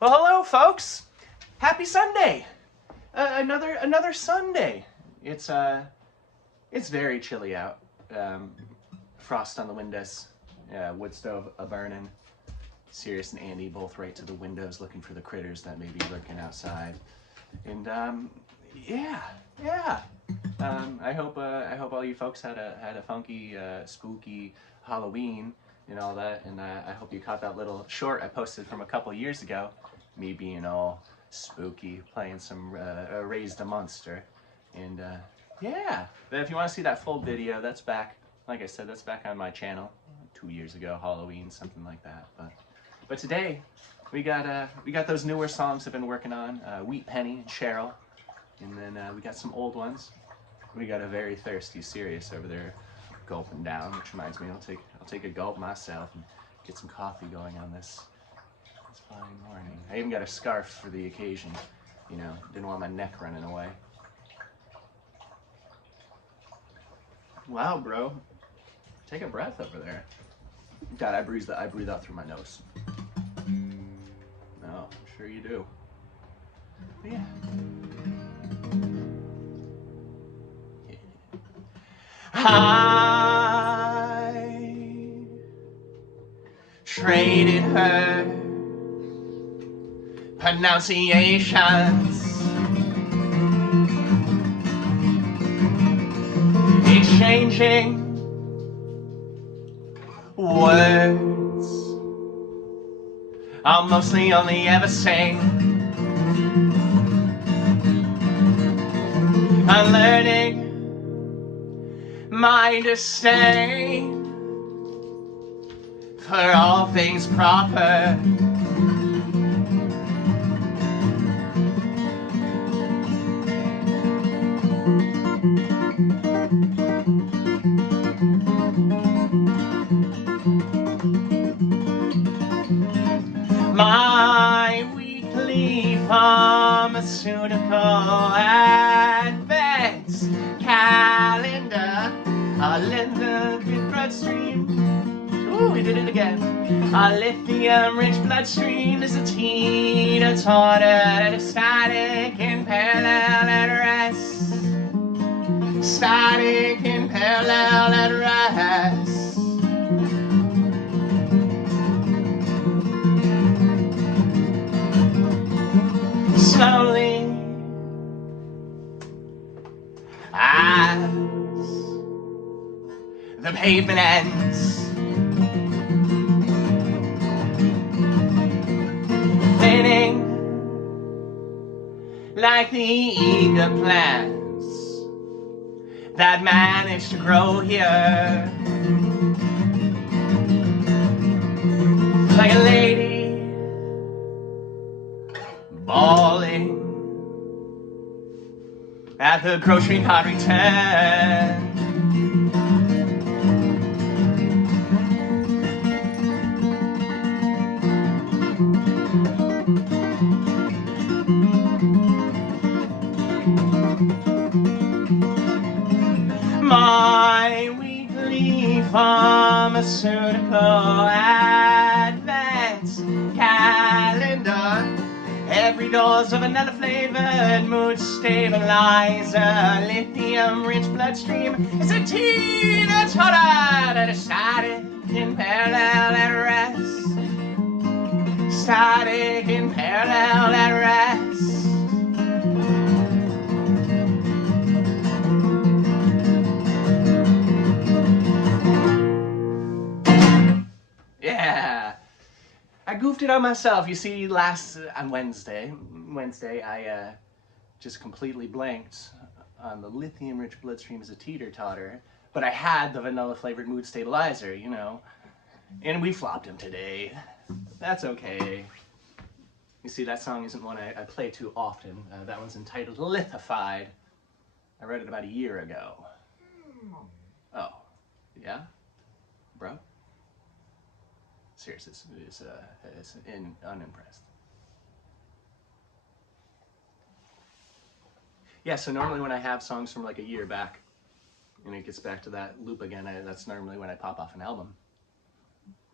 Well, hello, folks. Happy Sunday. Another Sunday. It's very chilly out. Frost on the windows. Wood stove a burning. Sirius and Andy both right to the windows, looking for the critters that may be lurking outside. And yeah. I hope all you folks had a funky, spooky Halloween and all that. And I hope you caught that little short I posted from a couple years ago, me being all spooky, playing some Raised a Monster. And yeah, but if you want to see that full video, that's back. Like I said, that's back on my channel 2 years ago, Halloween, something like that. But today we got those newer songs I've been working on, Wheat Penny and Cheryl, and then we got some old ones. We got a very thirsty Sirius over there gulping down, which reminds me, I'll take a gulp myself and get some coffee going on this fine morning. I even got a scarf for the occasion, you know, didn't want my neck running away. Wow, bro, take a breath over there. God, I breathe out through my nose. No, I'm sure you do. But yeah. I traded her pronunciations, exchanging words I'll mostly only ever sing. I'm learning my disdain for all things proper. My weekly pharmaceutical advance calendar, a lithified bloodstream. Ooh, we did it again. A lithium-rich bloodstream is a teeter-totter, static and parallel at rest. Static and parallel at rest. Slowly, as the pavement ends, thinning like the eager plants that manage to grow here, like a lady bawling at the grocery cart return. My weekly pharmaceutical advance calendar, every dose of another flavored mood stabilizer, lithium-rich bloodstream is a teeter-totter that is static in parallel at rest. Static in parallel at rest. Yeah, I goofed it on myself. You see, on Wednesday, I just completely blanked on the lithium-rich bloodstream as a teeter-totter, but I had the vanilla-flavored mood stabilizer, you know, and we flopped him today. That's okay. You see, that song isn't one I play too often. That one's entitled Lithified. I wrote it about a year ago. Oh, yeah, bro? Seriously, it's unimpressed. Yeah, so normally when I have songs from like a year back, and it gets back to that loop again, that's normally when I pop off an album.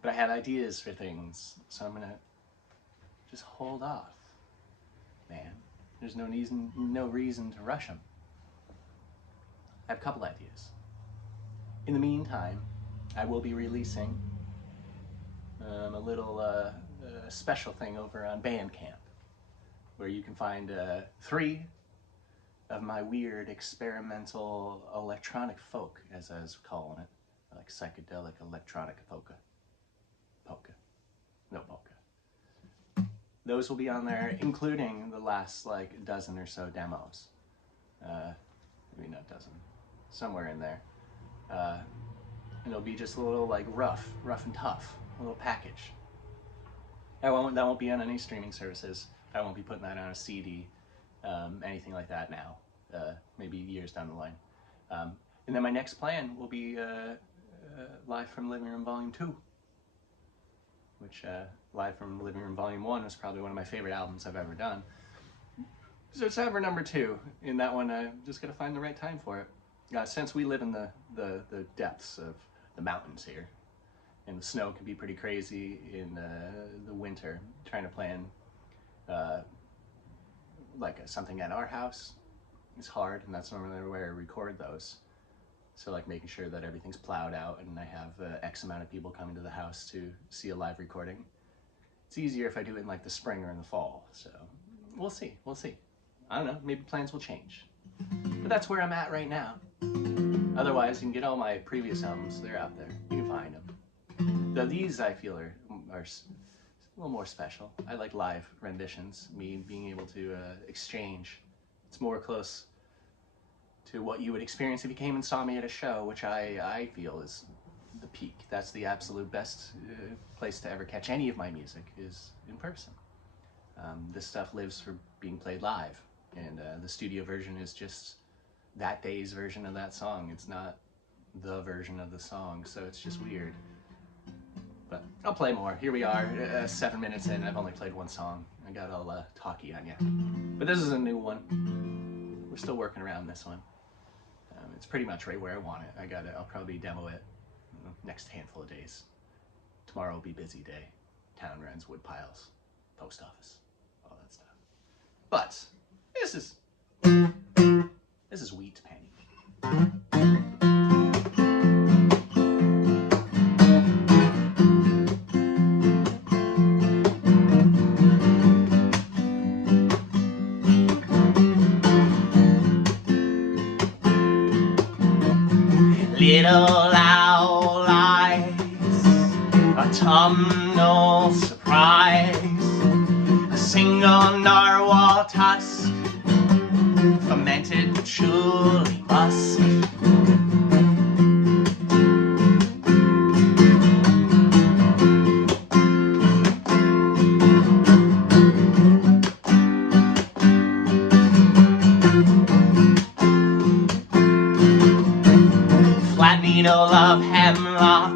But I have ideas for things, so I'm gonna Just hold off, man. There's no reason to rush them. I have a couple ideas. In the meantime, I will be releasing a little special thing over on Bandcamp, where you can find 3 of my weird experimental electronic folk, as I was calling it, like psychedelic electronic polka. Those will be on there, including the last like dozen or so demos. Maybe not dozen, somewhere in there. And it'll be just a little like rough and tough, a little package. That won't be on any streaming services. I won't be putting that on a CD, anything like that now. Maybe years down the line. And then my next plan will be Live from Living Room Volume 2, which Live from Living Room Volume 1 was probably one of my favorite albums I've ever done. So it's ever number 2. In that one, I just gotta find the right time for it. Since we live in the depths of the mountains here, and the snow can be pretty crazy in the winter, trying to plan something at our house is hard, and that's normally where I record those. So like making sure that everything's plowed out and I have X amount of people coming to the house to see a live recording. It's easier if I do it in like the spring or in the fall. So we'll see. I don't know, maybe plans will change. But that's where I'm at right now. Otherwise, you can get all my previous albums. They're out there. You can find them. Though these, I feel, are a little more special. I like live renditions, me being able to exchange. It's more close to what you would experience if you came and saw me at a show, which I feel is the peak. That's the absolute best place to ever catch any of my music, is in person. This stuff lives for being played live, and the studio version is just that day's version of that song. It's not the version of the song, so it's just weird. But I'll play more. Here we are, 7 minutes in. I've only played one song. I got all talky on you. But this is a new one. We're still working around this one. It's pretty much right where I want it. I'll probably demo it next handful of days. Tomorrow will be busy day. Town runs, wood piles, post office, all that stuff. But this is Wheat Penny. Little owl eyes, autumnal surprise, a single narwhal tusk, fermented patchouli musk. Flat needle of hemlock,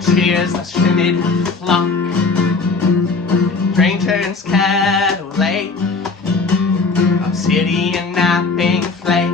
cheers the shrimmed flock, drain turns kettle lake, obsidian napping flake.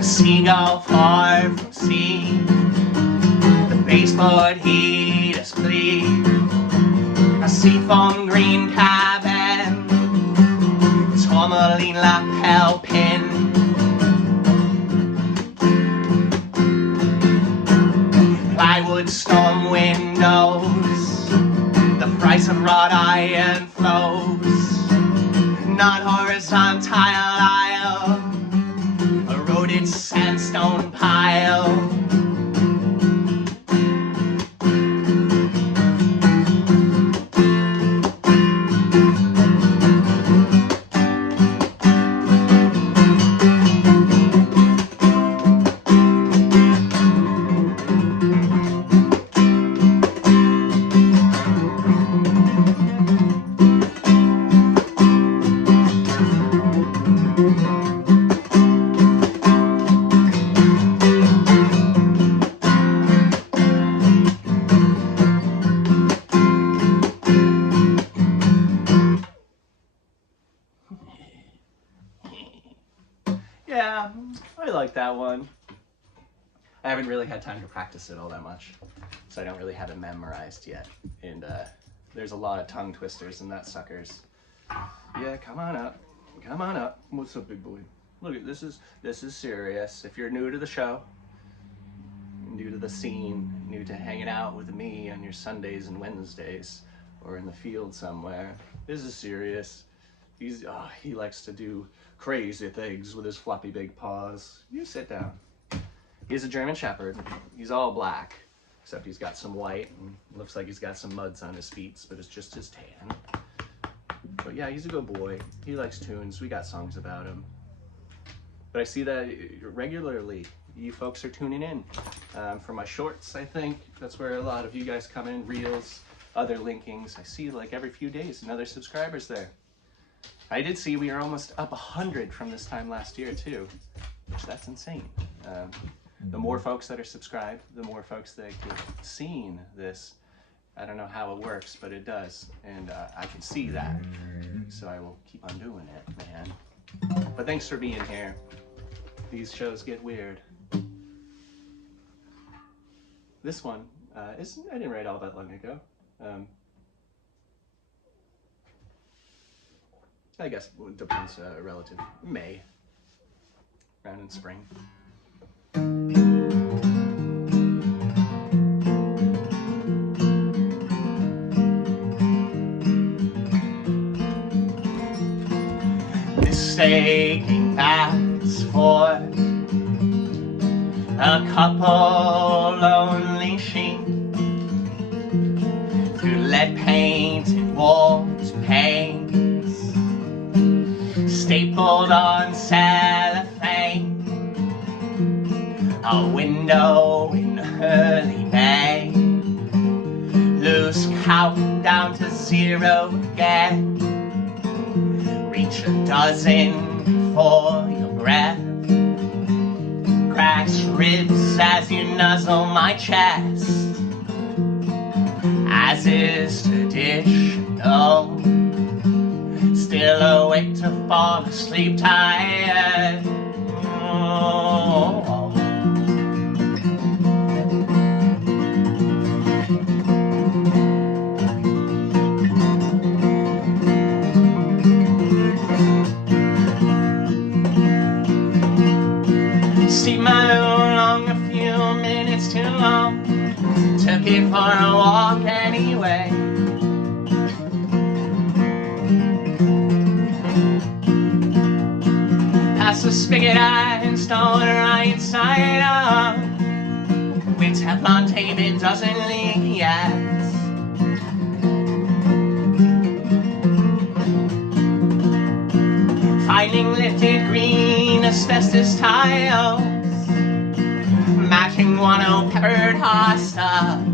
Seagull far from sea, the baseboard heat is clean, a seafoam green cabin, tourmaline lapel pin. Plywood storm windows, the price of wrought iron flows, not horizontal aisle, eroded sandstone pile. that one. I haven't really had time to practice it all that much, so I don't really have it memorized yet. And there's a lot of tongue twisters in that suckers. Yeah, come on up. Come on up. What's up, big boy? Look at this is serious. If you're new to the show, new to the scene, new to hanging out with me on your Sundays and Wednesdays, or in the field somewhere, this is serious. He likes to do crazy things with his floppy big paws. You sit down. He's a German Shepherd. He's all black, except he's got some white and looks like he's got some muds on his feet, but it's just his tan. But yeah, he's a good boy. He likes tunes. We got songs about him. But I see that regularly you folks are tuning in for my shorts, I think. That's where a lot of you guys come in, reels, other linkings. I see like every few days another subscribers there. I did see we are almost up 100 from this time last year too, which that's insane. The more folks that are subscribed, the more folks that get seen this. I don't know how it works, but it does, and I can see that, so I will keep on doing it, man. But thanks for being here. These shows get weird. This one, I didn't write all that long ago. I guess it depends, relative. May, around in spring. Mistaking backs for a couple lonely sheep, through lead-painted walls, panes stapled on cellophane, a window in early May, lose countdown to 0 again. Reach a dozen before your breath cracks ribs as you nuzzle my chest, as is traditional. Still awake to fall asleep tired. Oh. See my moon long, a few minutes too long. Took it for a walk anyway. Past the spigot I installed right inside of, with Teflon tape it doesn't leak yet. Finding lifted green asbestos tiles, matching guano peppered hosta.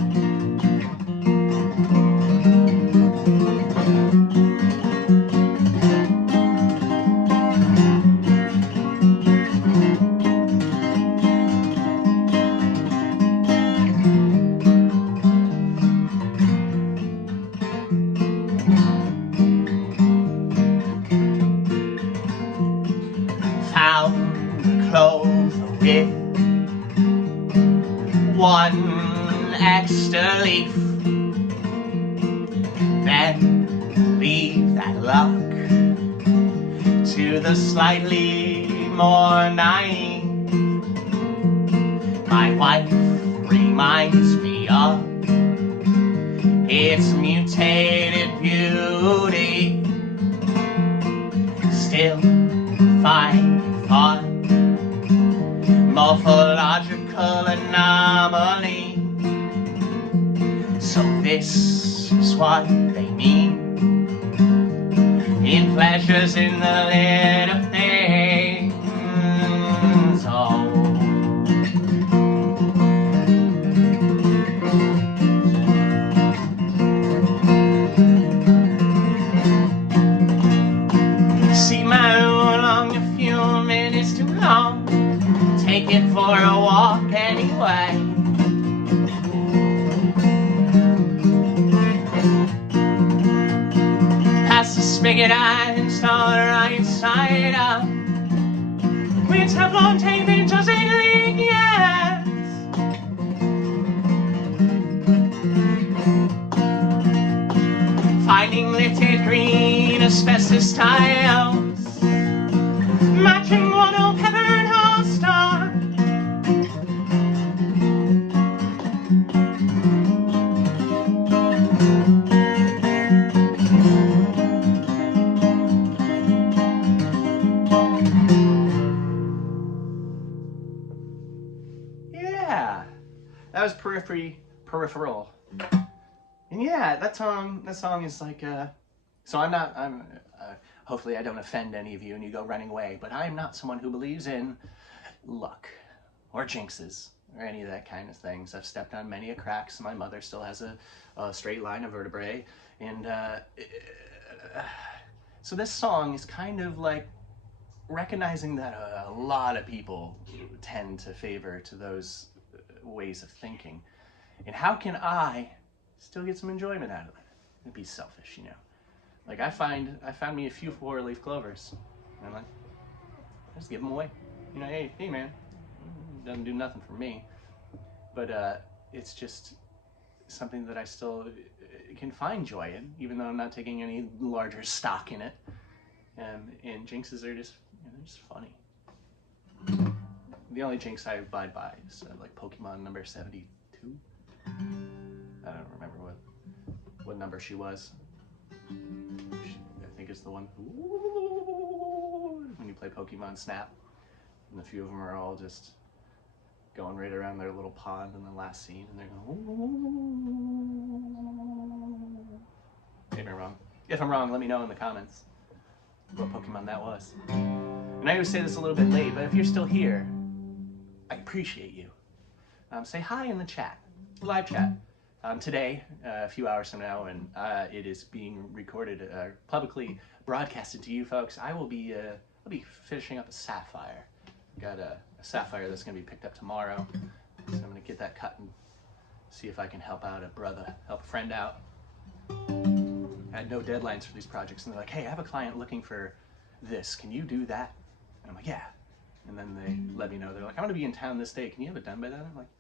One extra leaf, then leave that luck to the slightly more naive. My wife reminds me of its mutated beauty, still find fun. Morphological anomaly. So this is what they mean in pleasures in the little things. Oh. See my moon long, a few minutes too long. Take it for a walk anyway. Past the spigot I installed right inside of, with Teflon tape it doesn't leak yet. Finding lifted green asbestos tiles, matching one old peppered All-Star. Yeah, that was peripheral. And yeah, that song is like, so hopefully I don't offend any of you and you go running away, but I'm not someone who believes in luck or jinxes or any of that kind of things. I've stepped on many a cracks. My mother still has a straight line of vertebrae. And so this song is kind of like recognizing that a lot of people tend to favor to those ways of thinking. And how can I still get some enjoyment out of it? It'd be selfish, you know. Like I found me a few 4-leaf clovers, and I'm like, I just give them away. You know, hey man, doesn't do nothing for me, but it's just something that I still can find joy in, even though I'm not taking any larger stock in it. And jinxes are just, you know, just funny. The only jinx I abide by is like Pokemon number 72. I don't remember what number she was. I think it's the one when you play Pokemon Snap, and a few of them are all just going right around their little pond in the last scene, and they're going. Maybe I'm wrong. If I'm wrong, let me know in the comments what Pokemon that was. And I always say this a little bit late, but if you're still here, I appreciate you. Say hi in the chat, live chat. Today, a few hours from now, and it is being recorded, publicly broadcasted to you folks. I'll be finishing up a sapphire. Got a sapphire that's going to be picked up tomorrow, so I'm going to get that cut and see if I can help out a brother, help a friend out. I had no deadlines for these projects, and they're like, "Hey, I have a client looking for this. Can you do that?" And I'm like, "Yeah." And then they let me know. They're like, "I'm going to be in town this day. Can you have it done by then?" I'm like,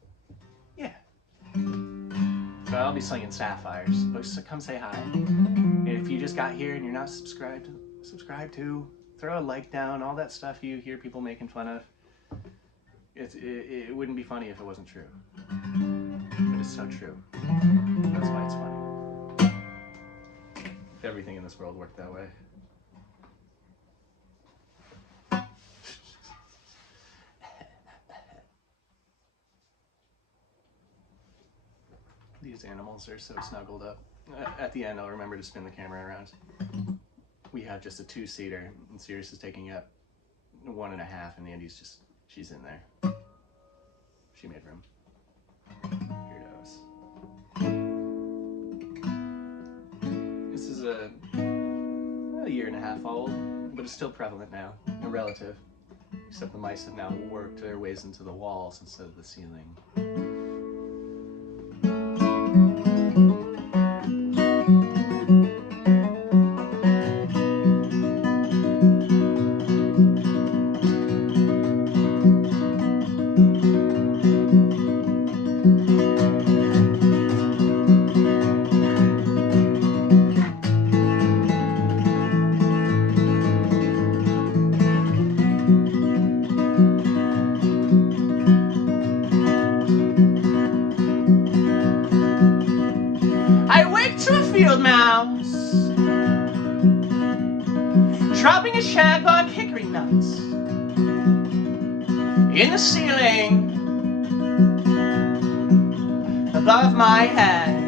"Yeah." So I'll be slinging sapphires, so come say hi. And if you just got here and you're not subscribed to, throw a like down, all that stuff you hear people making fun of. It wouldn't be funny if it wasn't true. But it's so true. That's why it's funny. If everything in this world worked that way. These animals are so snuggled up. At the end, I'll remember to spin the camera around. We have just a 2-seater, and Sirius is taking up 1.5, and Andy's just, she's in there. She made room. Here goes. This is a 1.5 years old, but it's still prevalent now, and relative. Except the mice have now worked their ways into the walls instead of the ceiling. Field mouse, dropping a shag on hickory nuts in the ceiling above my head.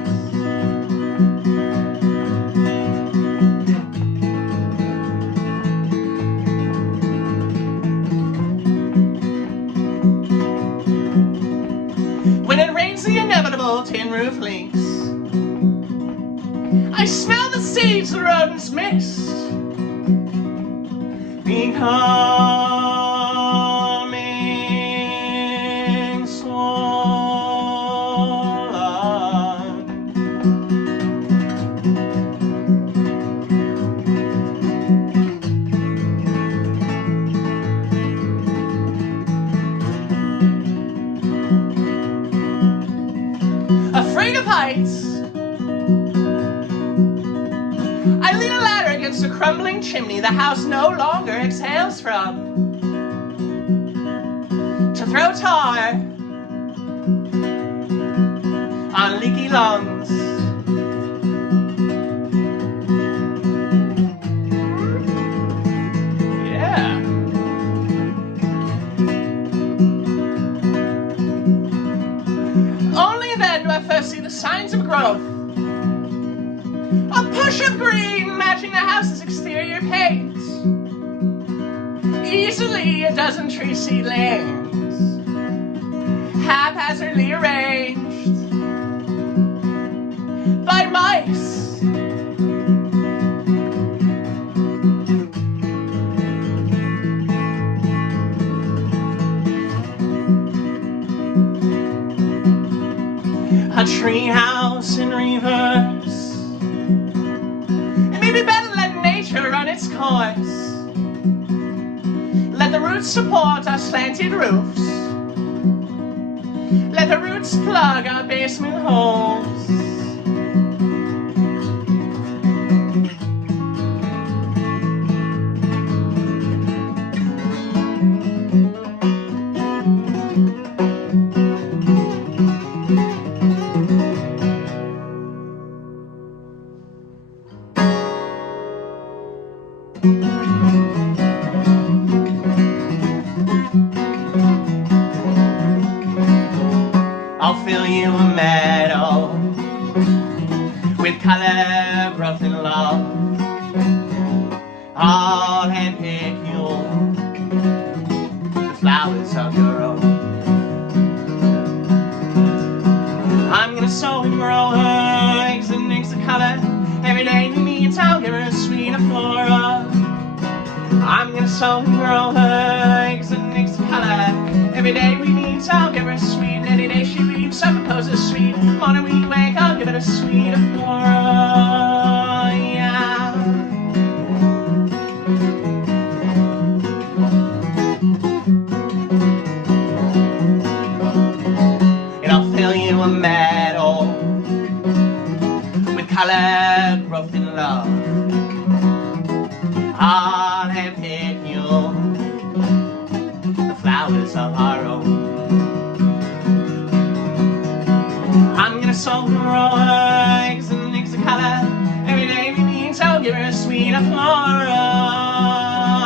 When it rains, the inevitable tin roof leaks. I smell the seeds the rodents missed, becoming swollen. heights. I lean a ladder against a crumbling chimney the house no longer exhales from. To throw tar on leaky lungs. Yeah. Only then do I first see the signs of growth. A push of green matching the house's exterior paint. Easily a dozen tree seedlings, haphazardly arranged by mice. A tree house in reverse. It may be better to let nature run its course. Let the roots support our slanted roofs. Let the roots plug our basement holes. I'll fill you a meadow with color, growth, and love. I'll handpick you the flowers of your own. I'm gonna sow and grow her eggs and mix the color. Every day we meet, I'll give her a sweet flora. I'm gonna sow and grow her eggs and mix the color. Every day we meet, I'll give her a sweet. Any day she weeps, I propose a sweet. Morning we wake, I'll give it a sweet flora. Yeah. And I'll fill you a meadow with color, growth, and love. I'll handpick you the flowers of our own. I'm gonna sow and grow her eggs and mix the color. Every day we meet, I'll give her a sweet flora.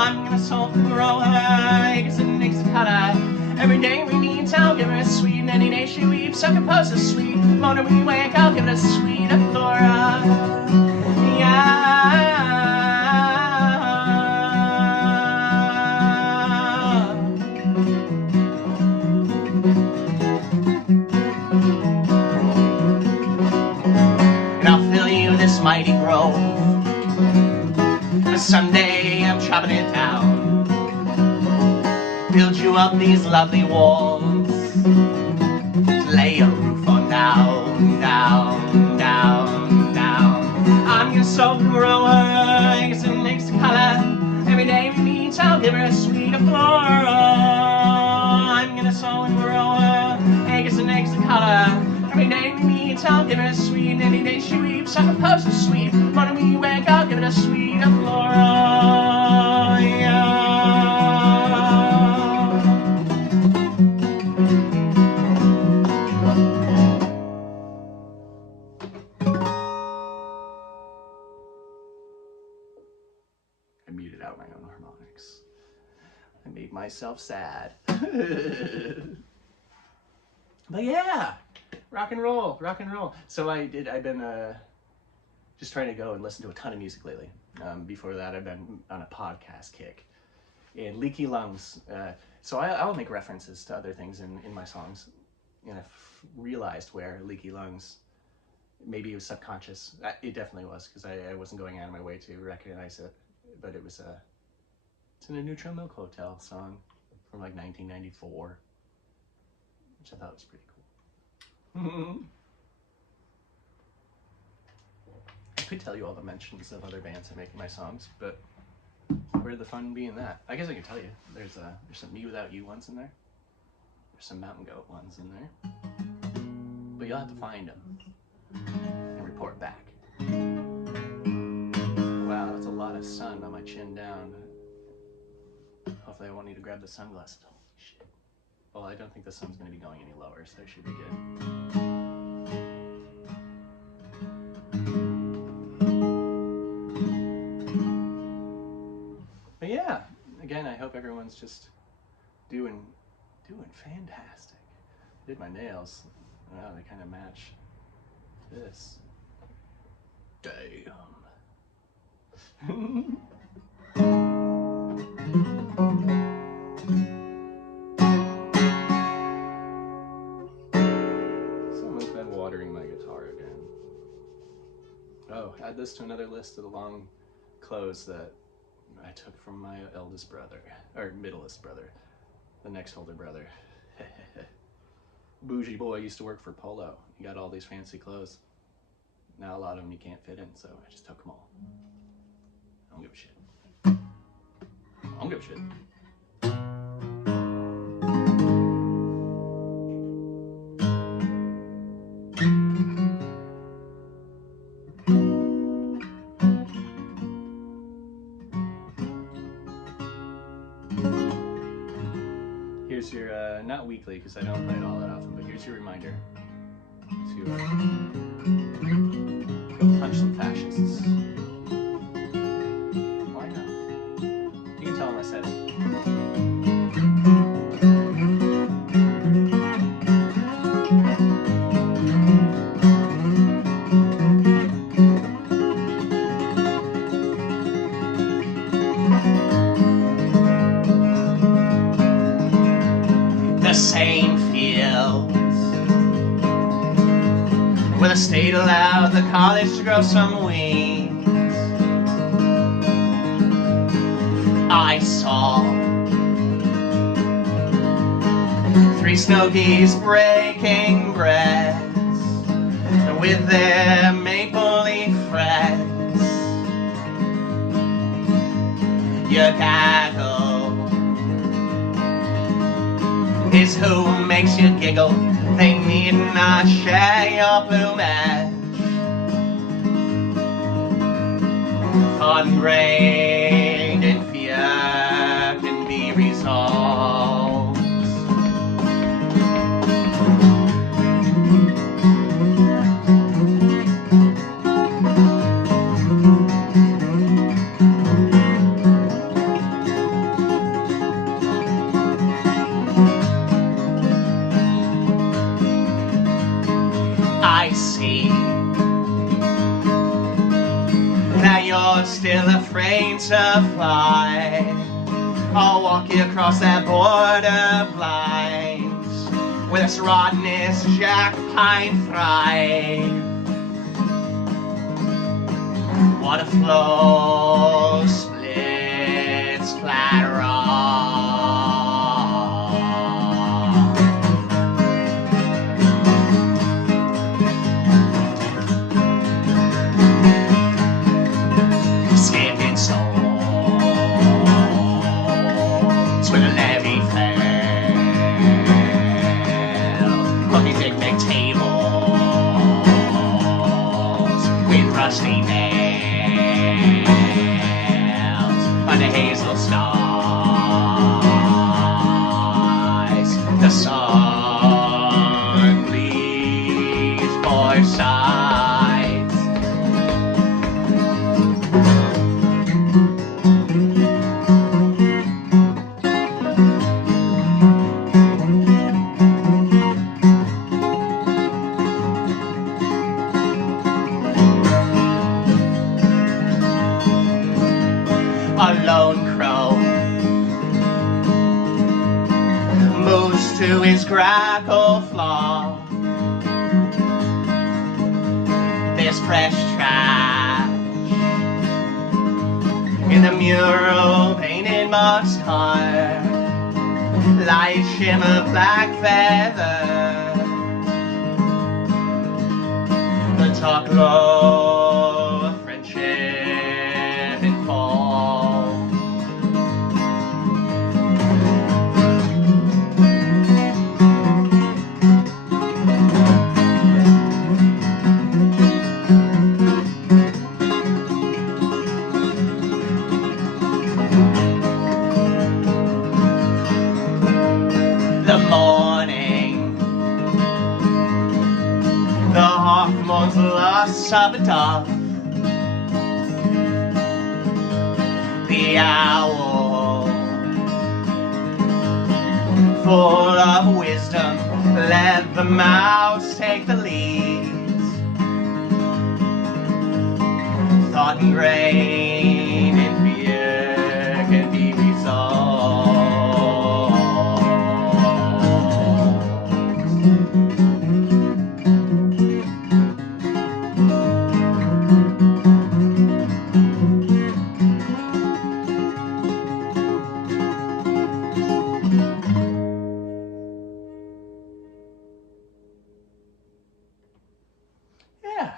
I'm gonna sow and grow her eggs and mix the color. Every day we meet, I'll give her a sweet. And any day she weeps, I compose a sweet. Morning we wake, I'll give it a sweet flora. Yeah. This mighty grove, but someday I'm chopping it down. Build you up these lovely walls to lay a roof on down, down, down, down. I'm gonna sow and grow her eggs and mix the color. Every day we meet, I'll give her a sweet flora. I'm gonna sow and grow her eggs and mix the color. Every day we meet, I'll give her a sweet. Any day she weeps, I propose a sweet. Morning we wake, I'll give it a sweet flora. Yeah. I muted out my own harmonics. I made myself sad. But yeah. Rock and roll, rock and roll. So I've been just trying to go and listen to a ton of music lately. Before that, I've been on a podcast kick. And Leaky Lungs. So I'll make references to other things in my songs. And I've realized where Leaky Lungs, maybe it was subconscious. It definitely was, because I wasn't going out of my way to recognize it. But it's in a Neutral Milk Hotel song from like 1994, which I thought was pretty cool. I could tell you all the mentions of other bands that make my songs, but where'd the fun be in that? I guess I can tell you. There's some Me Without You ones in there. There's some Mountain Goat ones in there. But you'll have to find them. and report back. Wow, that's a lot of sun on my chin down. Hopefully I won't need to grab the sunglasses. Holy shit. Well, I don't think the sun's going to be going any lower, so I should be good. But yeah, again, I hope everyone's just doing fantastic. I did my nails. Wow, they kind of match this. Damn. Someone's been watering my guitar again. Oh, add this to another list of the long clothes that I took from my eldest brother, or middleest brother, the next older brother. Bougie boy used to work for Polo. He got all these fancy clothes. Now a lot of them you can't fit in, so I just took them all. I don't give a shit. I don't give a shit. Here's your, not weekly, because I don't play it all that often, but here's your reminder to go punch some fascists. Why not? You can tell them I said it. The same fields where the state allowed the college to grow some weeds. I saw 3 snow geese breaking bread with their maple leaf friends. Your gaggle is who makes you giggle. They need not share your plumage. Unbrained in fear can be resolved. I see that you're still afraid to fly. I'll walk you across that border blind where this rottenness jack pine thrive. Water flows, splits, flat rock. Skipping stones with a levee fell. Cooking picnic tables with rusty nails under hazel skies. The sun bleeds both sides. A lone crow moves to his grackle floor. There's fresh trash in the mural painted moss car. Light shimmer black feather. The talk low of friendship in fall. mourns the loss of a dove. The owl, full of wisdom, let the mouse take the lead. Thought and grain in fear can be resolved. Yeah.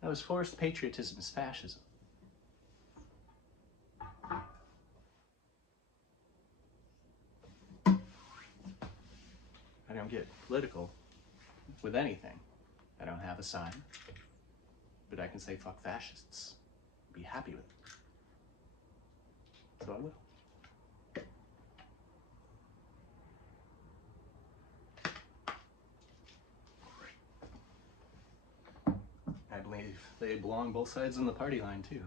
That was forced patriotism is fascism. I don't get political with anything. I don't have a sign, but I can say fuck fascists. Be happy with it. So I will. I believe they belong both sides on the party line too.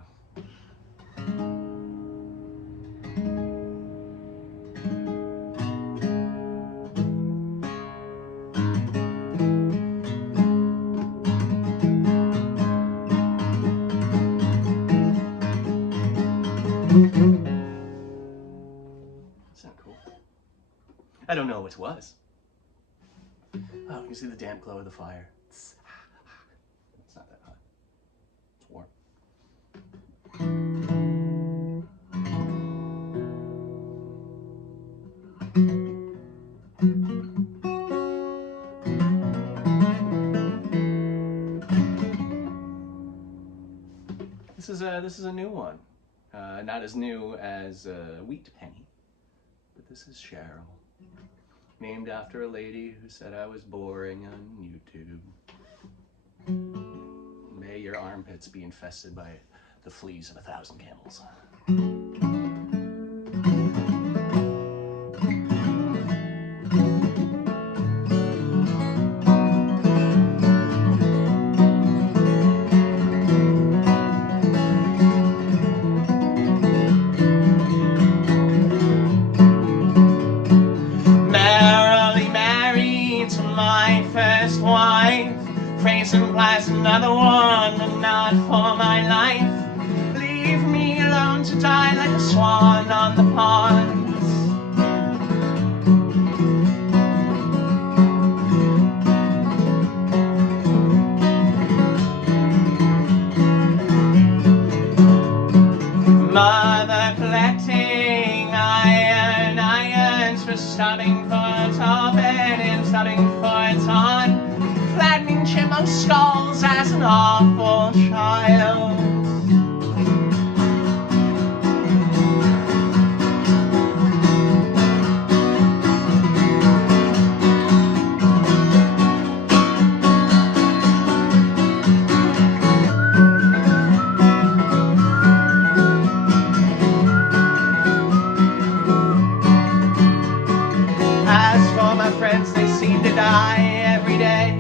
Isn't that cool? I don't know what it was. Oh, you can see the damp glow of the fire. It's not that hot. It's warm. This is a new one. Not as new as Wheat Penny, but this is Cheryl. Named after a lady who said I was boring on YouTube. May your armpits be infested by the fleas of 1,000 camels. Face implies another one, but not for my life. Leave me alone to die like a swan on the ponds. Mother collecting irons for stubbing for top and stubbing for ton. Flattening chipmunk skulls as an awful child. As for my friends, they seem to die every day.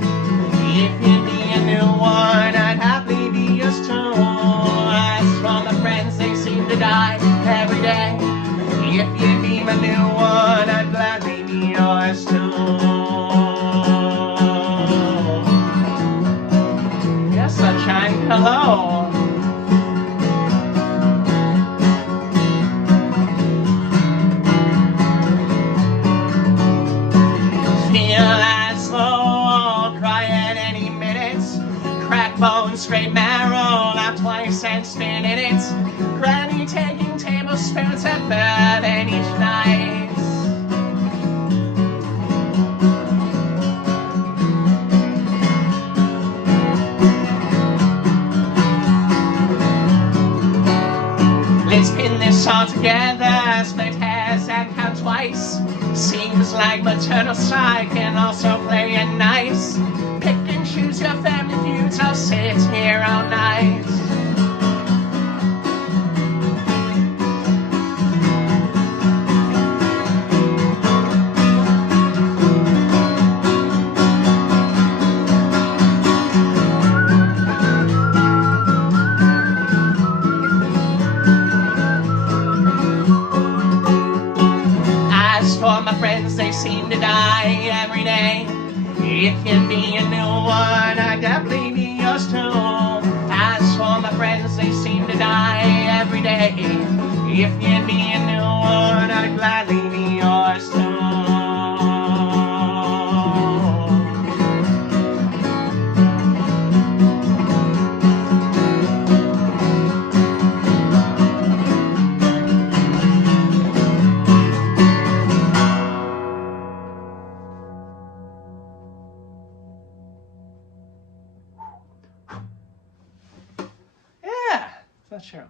If you'd be a new one, I'd happily be yours too. As for my friends, they seem to die every day. If you'd be my new one, I'd gladly be yours too. Yes, sunshine, hello. Bone, straight marrow, not twice and spin in it. Granny taking tablespoons of bourbon each night. Let's pin this all together, split hairs and count twice. Seems like maternal side can also play it nice. Pick and choose your family feuds, I'll sit here all night. If you'd be a new one, I'd definitely be yours too. As for my friends, they seem to die every day. If you'd be a new one, I'd gladly be yours too. Yeah, that's Cheryl.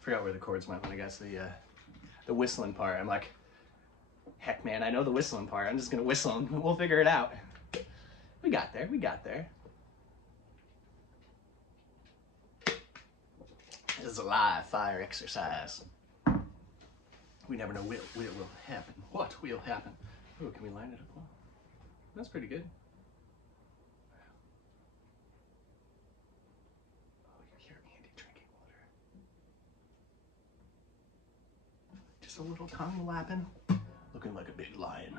Forgot where the chords went when I got to the whistling part. I'm like, heck, man, I know the whistling part. I'm just gonna whistle and we'll figure it out. We got there. We got there. This is a live fire exercise. We never know what will happen. What will happen? Oh, can we line it up well? That's pretty good. Just a little tongue lapping, looking like a big lion.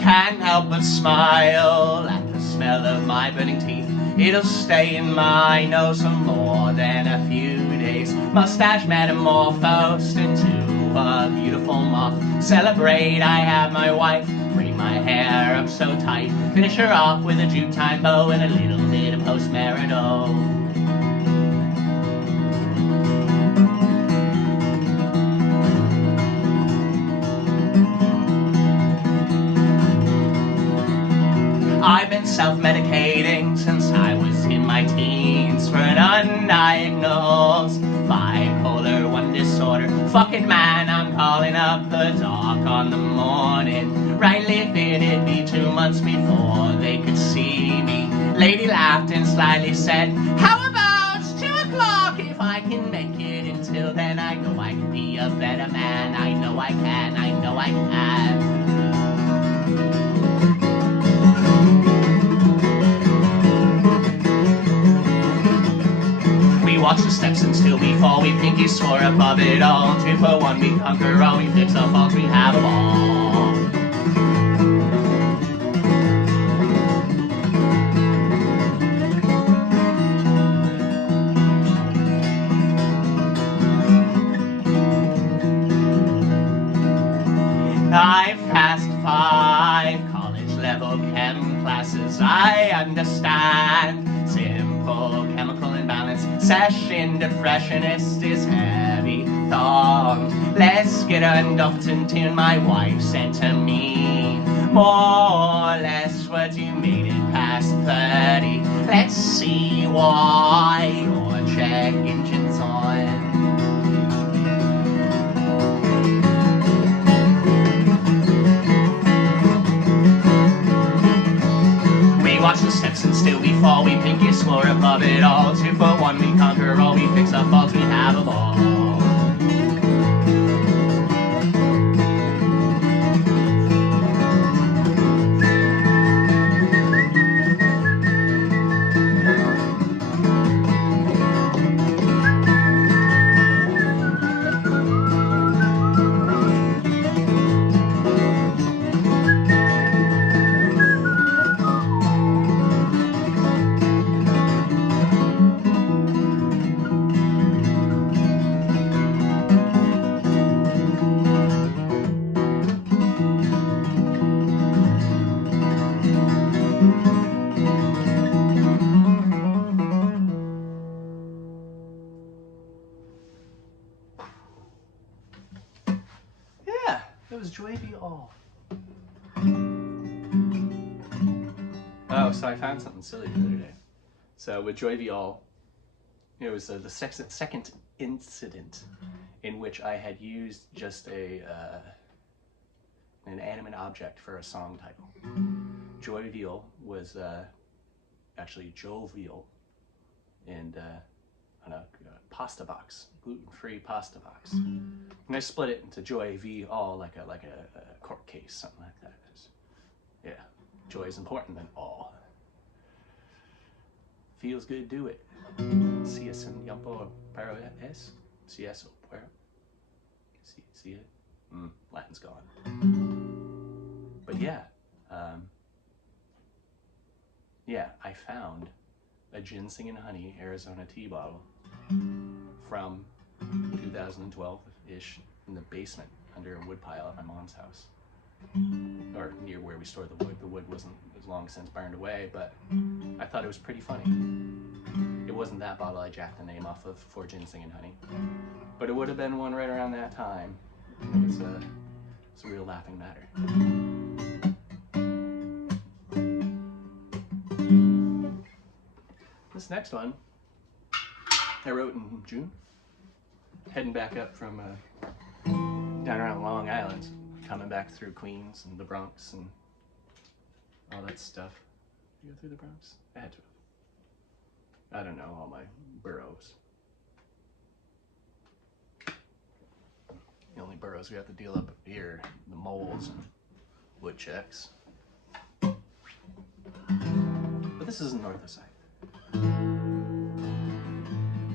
Can't help but smile at the smell of my burning teeth. It'll stay in my nose for more than a few days. Mustache metamorphosed into a beautiful moth. Celebrate, I have my wife. Braid my hair up so tight. Finish her off with a jute time bow and a little bit of post-marital. I've been self-medicating since I was in my teens for an undiagnosed bipolar 1 disorder. Fucking man, I'm calling up the doc on the morning. Rightly fitted be 2 months before they could see me. Lady laughed and slyly said, how about 2 o'clock? If I can make it until then, I know I can be a better man. I know I can, I know I can. We watch the steps and still we fall. We pinky soar above it all. 2 for 1, we conquer all. We fix our faults, we have a ball. I've passed 5 college-level chem classes. I understand simple chemical imbalance. Session depressionist is heavy thought. Let's get undoften to my wife sent to me. More or less what you made it past 30. Let's see why your check engine's on. Watch the steps and still we fall. We pinky score above it all. 2 for 1, we conquer all. We fix our faults, we have a ball. It was Joy Be All. Oh, so I found something silly the other day. So with Joy Be All, it was the second incident in which I had used just a an inanimate object for a song title. Jovial was actually jovial, and on a pasta box, gluten-free pasta box. And I split it into joy v all, like a court case, something like that. Yeah, joy is important than all. Feels good, do it. Si es un tiempo para es, si eso puero. See it? Latin's gone. But yeah, I found a ginseng and honey Arizona tea bottle from 2012-ish in the basement under a wood pile at my mom's house, or near where we store the wood. The wood wasn't as long since burned away, but I thought it was pretty funny. It wasn't that bottle I jacked the name off of for ginseng and honey, but it would have been one right around that time. It's a real laughing matter. This next one I wrote in June, heading back up from down around Long Island, coming back through Queens and the Bronx and all that stuff. You go through the Bronx? I had to. I don't know all my boroughs. The only boroughs we have to deal up here, the moles and woodchucks. But this is an anorthosite.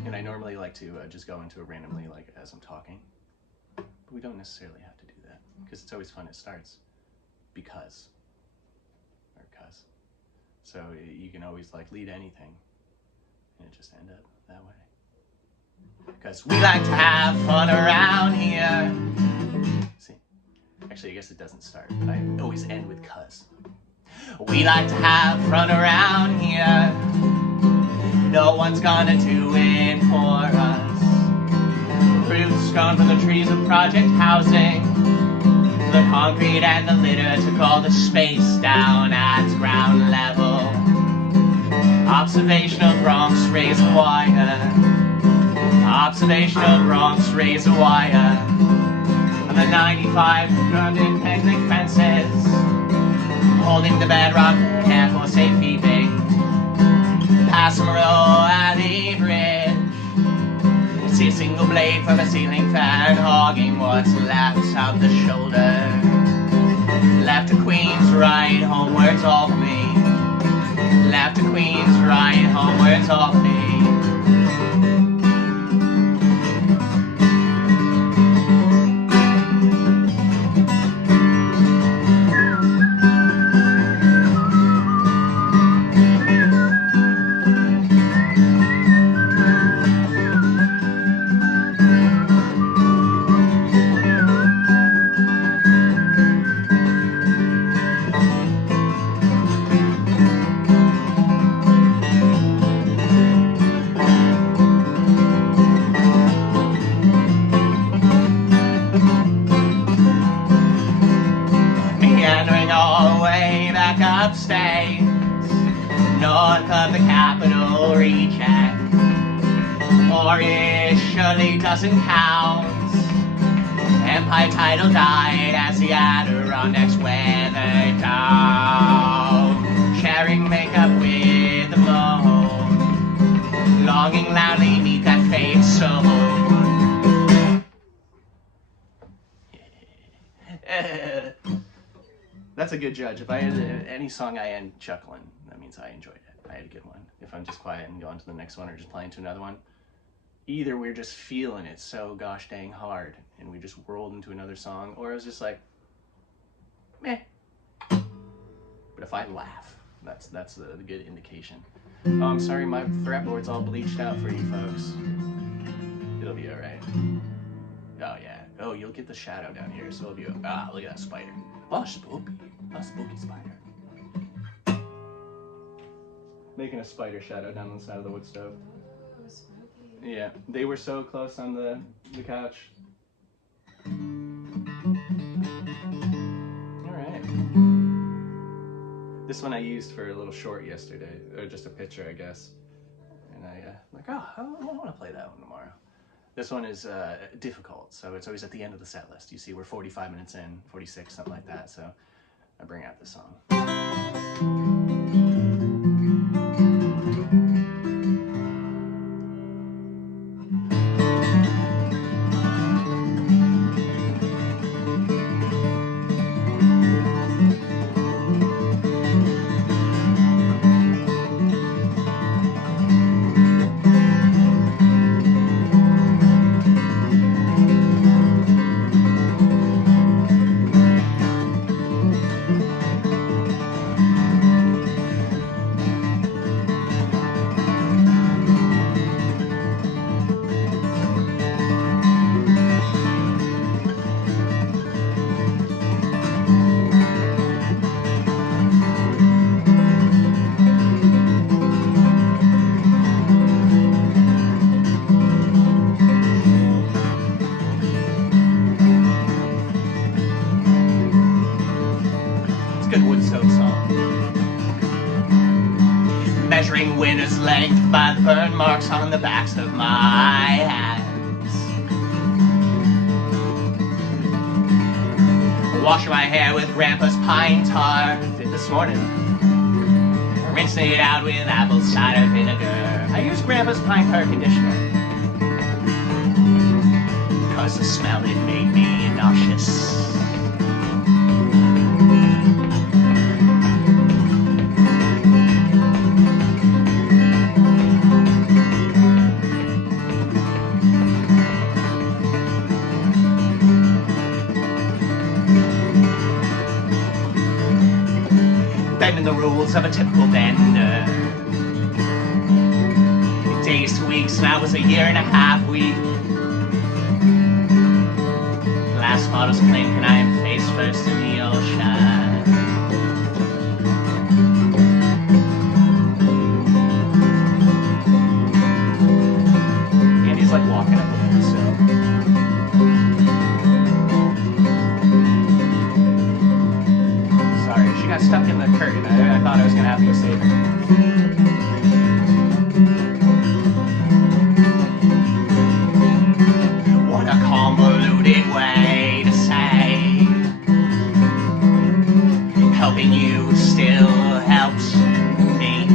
And I normally like to just go into it randomly, like as I'm talking. But we don't necessarily have to do that, because it's always fun. It starts because, or cuz. So you can always like lead anything, and it just end up that way. Because we like to have fun around here. See, actually I guess it doesn't start, but I always end with cuz. We like to have fun around here. No one's gonna do it for us. Roots gone from the trees of project housing. The concrete and the litter took all the space down at ground level. Observational Bronx razor wire. Observational Bronx razor wire. On the 95 grounded pegs and fences, holding the bedrock, careful safekeeping. Passamaro Alley Bridge. See a single blade from a ceiling fan hogging what's left of the shoulder. Left to Queens, right homewards all me. Left to Queens, right homewards all me. Upstate, north of the Capitol recheck, or it surely doesn't count. Empire title died as the Adirondacks weathered down, sharing makeup with the moon, longing loudly neath that fade soul. That's a good judge. If I had any song I end chuckling, that means I enjoyed it. I had a good one. If I'm just quiet and going to the next one or just playing to another one, either we're just feeling it so gosh dang hard and we just whirled into another song, or it was just like, meh. But if I laugh, that's a good indication. Oh, I'm sorry, my fretboard's all bleached out for you folks. It'll be all right. Oh yeah. Oh, you'll get the shadow down here, so it'll be. Ah, look at that spider. Oh, spooky. A spooky spider. Making a spider shadow down on the side of the wood stove. Oh, spooky. Yeah, they were so close on the couch. Alright. This one I used for a little short yesterday, or just a picture, I guess. And I, like, oh, I want to play that one tomorrow. This one is difficult, so it's always at the end of the set list. You see, we're 45 minutes in, 46, something like that, so I bring out this song. Good woodstove song. Measuring winter's length by the burn marks on the backs of my hands. Washing my hair with Grandpa's pine tar. Did this morning. Rinsing it out with apple cider vinegar. I use Grandpa's pine tar conditioner. Cause the smell, it made me nauseous. Bending the rules of a typical bender. Days to weeks, and I was a year and a half weak. Glass bottles clink, and I am face first in the ocean. And he's like walking up the windowsill. She got stuck in the curtain. I thought I was going to have to go save her. What a convoluted way to say helping you still helps me.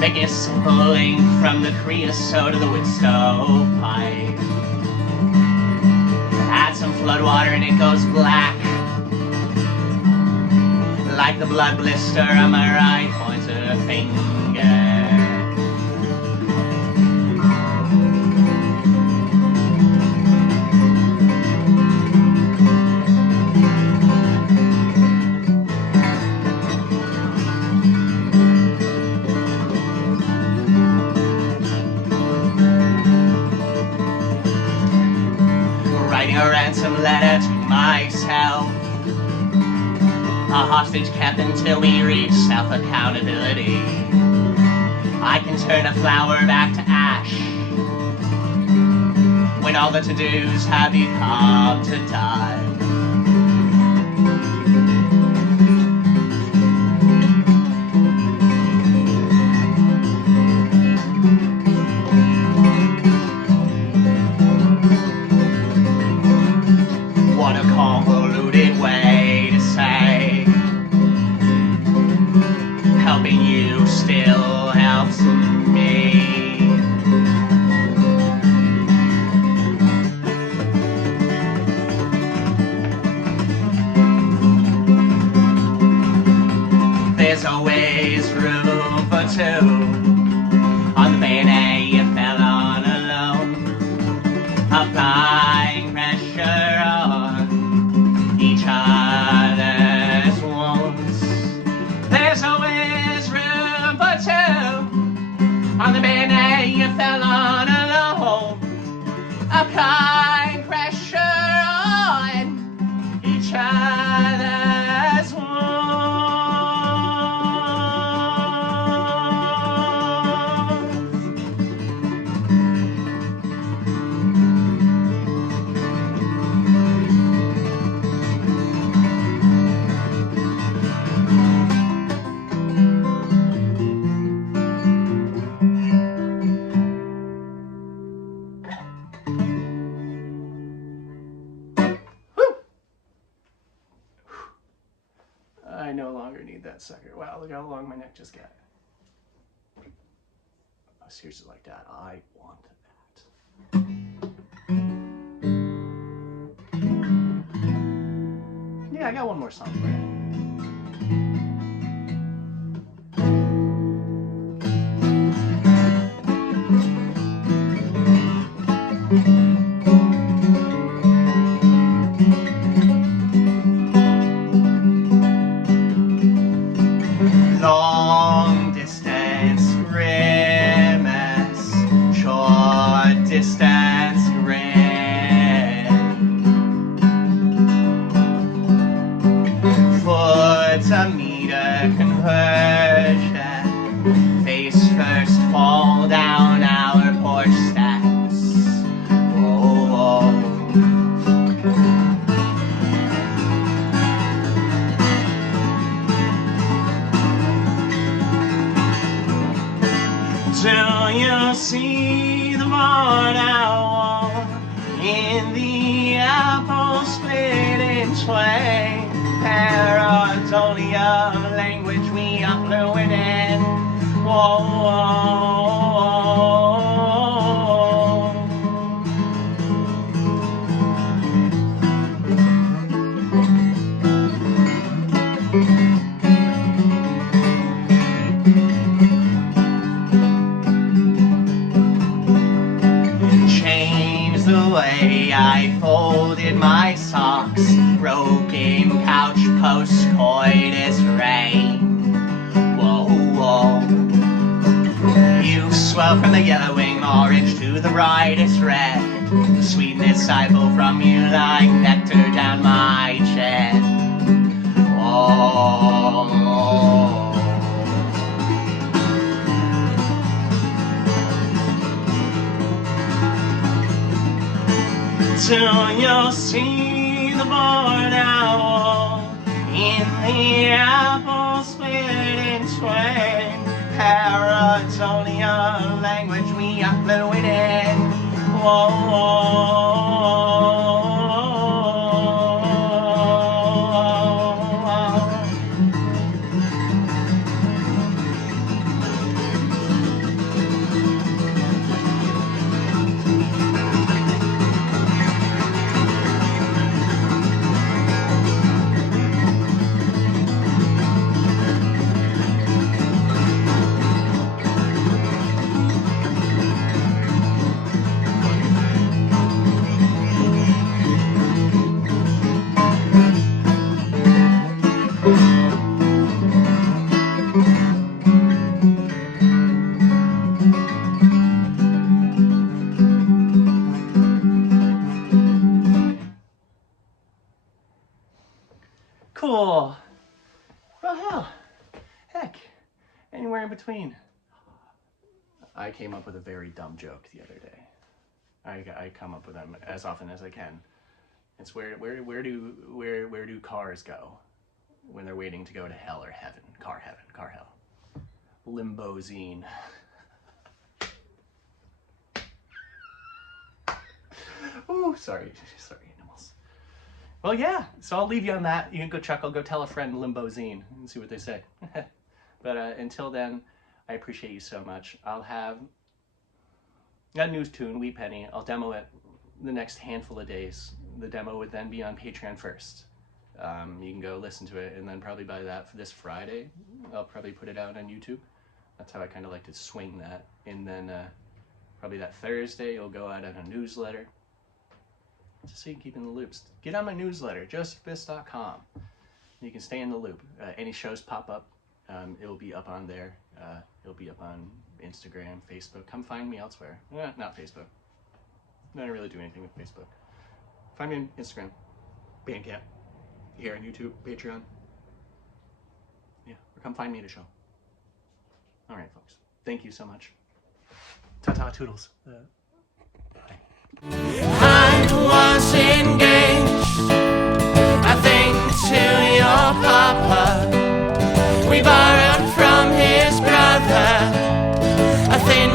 Biggest pulling from the creosote to the woodstove pipe. Add some flood water and it goes black, like the blood blister on my right pointer finger. A ransom letter to myself, a hostage kept until we reach self-accountability. I can turn a flower back to ash when all the to-dos have become to die. What a convoluted way to say helping you still helps me. There's always room for two. On the bayonet you fell on alone, applying pressure on each other's wounds. There's always room for two. On the bayonet you fell on alone, applying pressure on each other's wounds. that sucker. Wow, look how long my neck just got. Oh, seriously, like that. I want that. Yeah, I got one more song for you. Long distance grimace, short distance grin. Foot a meter conversion, face first fall down our porch steps. Whoa. Do you see the barn owl in the apple split in twain? Patriotism, language we are fluent in. Whoa, Change the way I folded my socks, broken couch post coitus rain. Whoa, whoa. You swell from the yellowing orange to the brightest red. Sweetness I pull from you like nectar down my chin. Whoa. Do you see the barn owl in the apple split in twain? Patriotism, language we are fluent in. Whoa, cool. Well, hell, heck, anywhere in between. I came up with a very dumb joke the other day. I come up with them as often as I can. It's where do cars go when they're waiting to go to hell or heaven? Car hell. Limbozine. Ooh, sorry animals. Well, yeah, so I'll leave you on that. You can go chuckle, go tell a friend Limbozine and see what they say. But until then, I appreciate you so much. I'll have a news tune, Wee Penny. I'll demo it the next handful of days. The demo would then be on Patreon first. You can go listen to it, and then probably by this Friday, I'll probably put it out on YouTube. That's how I kind of like to swing that. And then probably that Thursday, it'll go out on a newsletter. Just so you can keep in the loops. Get on my newsletter, josephbiss.com. You can stay in the loop. Any shows pop up, it'll be up on there. It'll be up on Instagram, Facebook. Come find me elsewhere. Not Facebook. I don't really do anything with Facebook. Find me on Instagram, Bandcamp, here on YouTube, Patreon. Yeah, or come find me at a show. All right, folks. Thank you so much. Ta-ta, toodles. Bye. I was engaged, I think, to your papa. We borrowed from his brother a thin